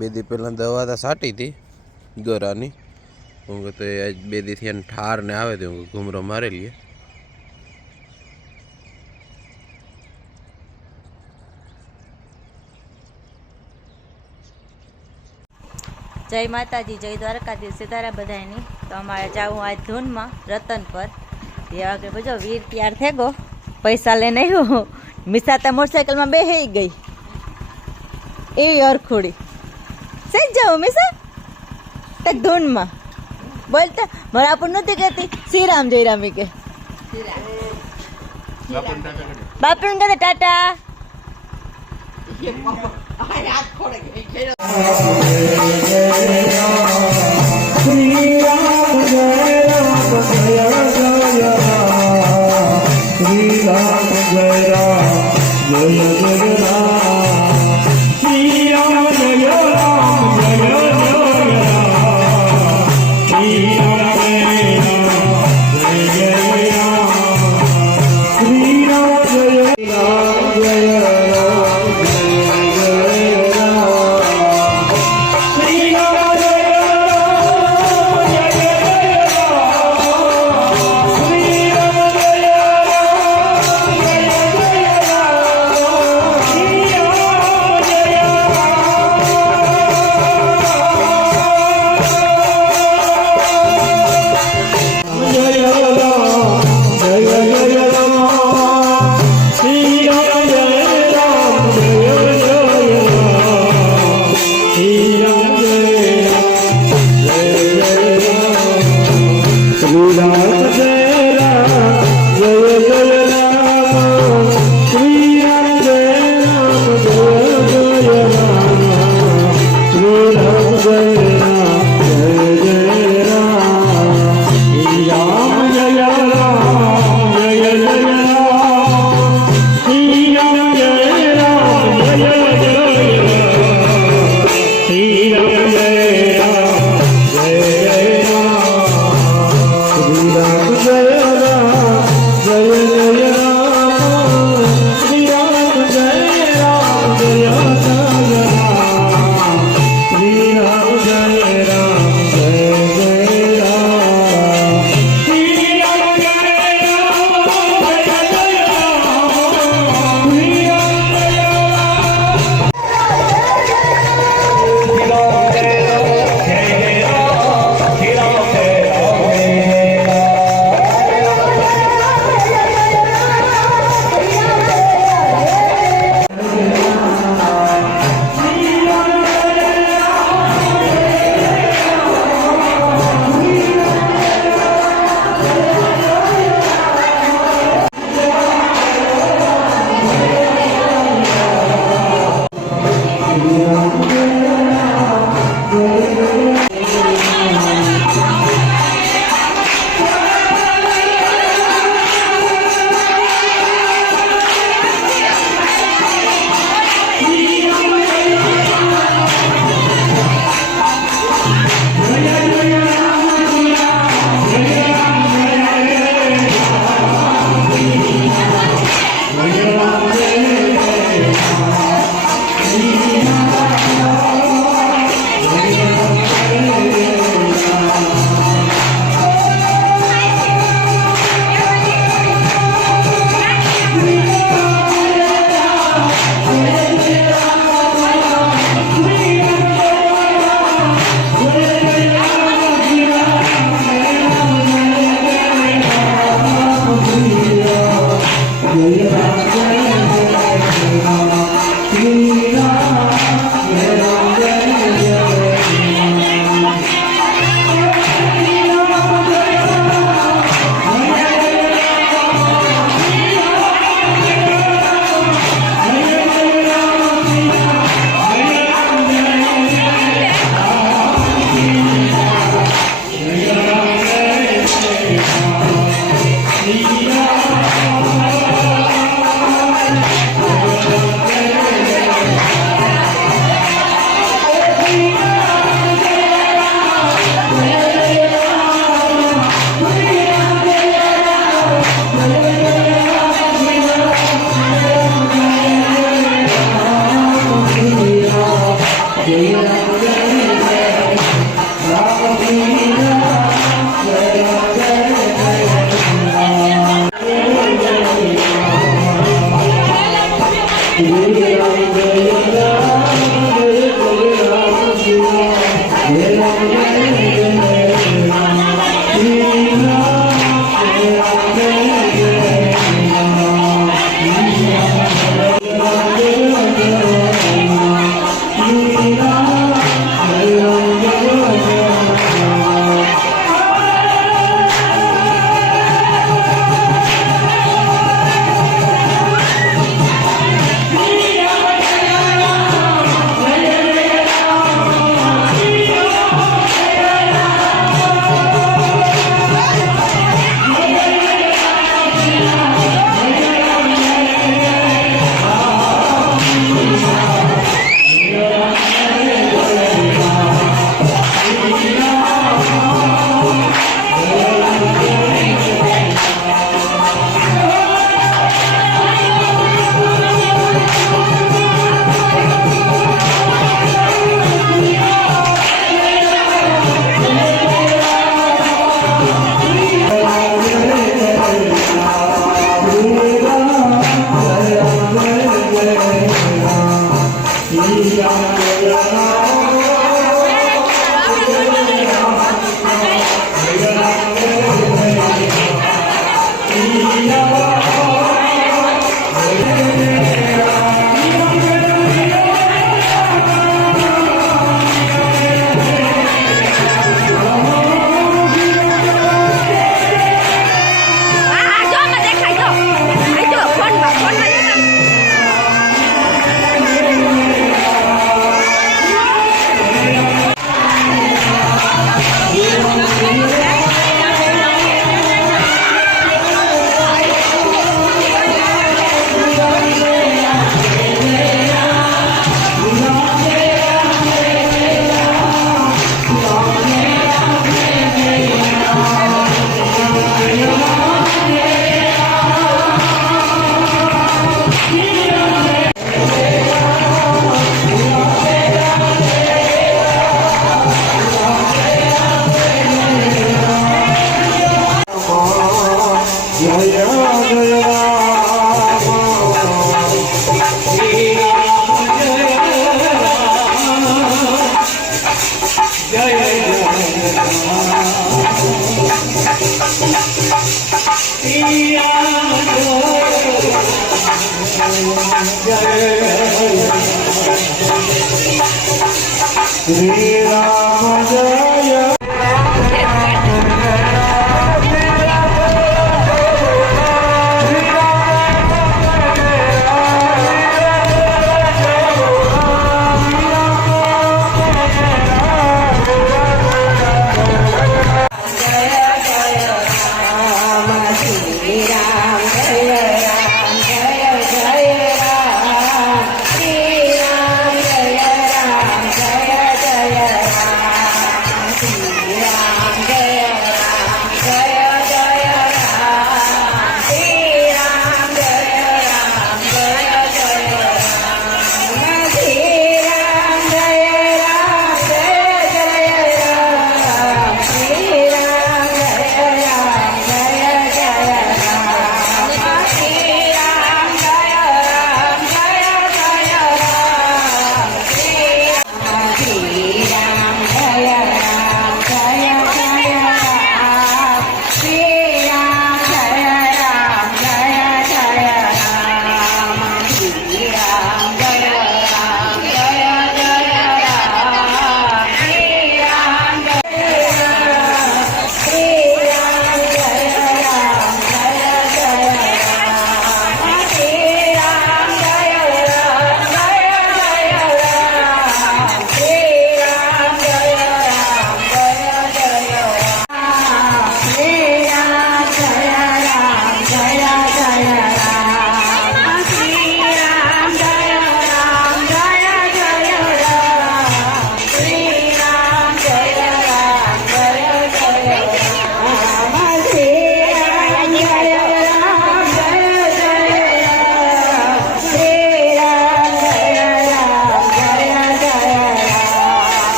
બે દી પહેલાં દવા તો સાટી હતી દોરાની હું તો આજ બે દીથી એને ઠાર ને આવે તો હું ઘૂમરો મારી લઈએ. જય માતાજી, જય દ્વારકાધીશ, સીતારામ બધાની. તો અમારે જાવું આજ ધૂનમાં રતન પર. એ આગળ બજો વીર તૈયાર થઈ ગયો, પૈસા લઈને આવ્યો. મિસાતા મોટરસાઇકલમાં બેહી ગઈ એવી અરખોડી. સઈ જાવ મિસા તક ધૂનમાં બોલતા મારા પણ નથી કહેતી શ્રીરામ જયરામી કે બાપુ ને કહે Tata. Shri Ram Jaya Jaya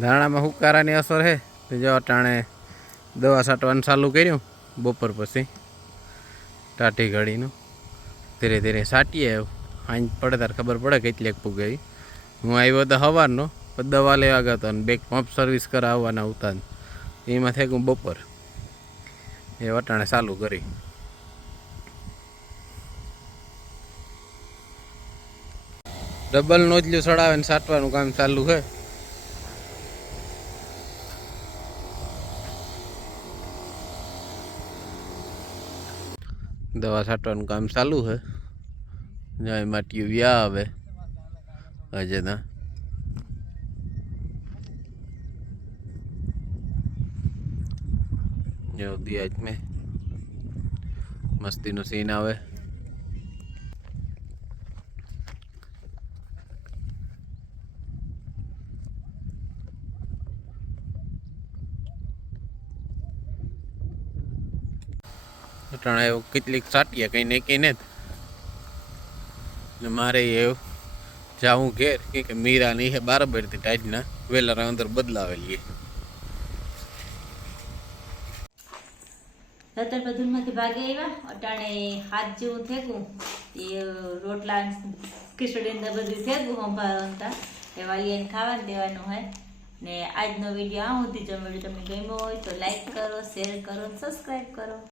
ધાણામાં હુકારાની અસર છે તો જો અટાણે દવા છાંટવાનું ચાલુ કર્યું બપોર પછી ટાટી ઘડીનું ધીરે ધીરે છાંટીએ આંજ પડે ત્યારે ખબર પડે કેટલીક પૂગેવી. હું આવ્યો તો સવારનો પણ દવા લેવા ગયો હતો અને બેક પંપ સર્વિસ કરાવવાના ઉતા એમાં થઈ ગયું બપોર એ વટાણે ચાલુ કરી. ડબલ નોજલું ચડાવે ને છાંટવાનું કામ ચાલુ છે. દવા છાંટવાનું કામ ચાલુ છે. જ્યાં માટીઓ વ્યા આવે હજે ના જો દિયાજ મેં મસ્તીનો સીન આવે. અટાણે એવું કેટલીક છાંટીએ કંઈ ને કંઈ ને મારે એવું જાવું ઘેર કે મીરા નહીં હે બરાબરથી ટાઈટના વેલા અંદર બદલાવેલી. રતન બધુંમાંથી ભાગે આવ્યા અટાણે હાથ જેવું થેગું એ રોટલા ખીચડી અંદર બધું થેગું સંભાળતા એ વાલીને ખાવા દેવાનું હોય ને આજનો વિડીયો આ સુધી જો વિડીયો તમને ગમ્યો હોય તો લાઈક કરો, શેર કરો, સબસ્ક્રાઈબ કરો.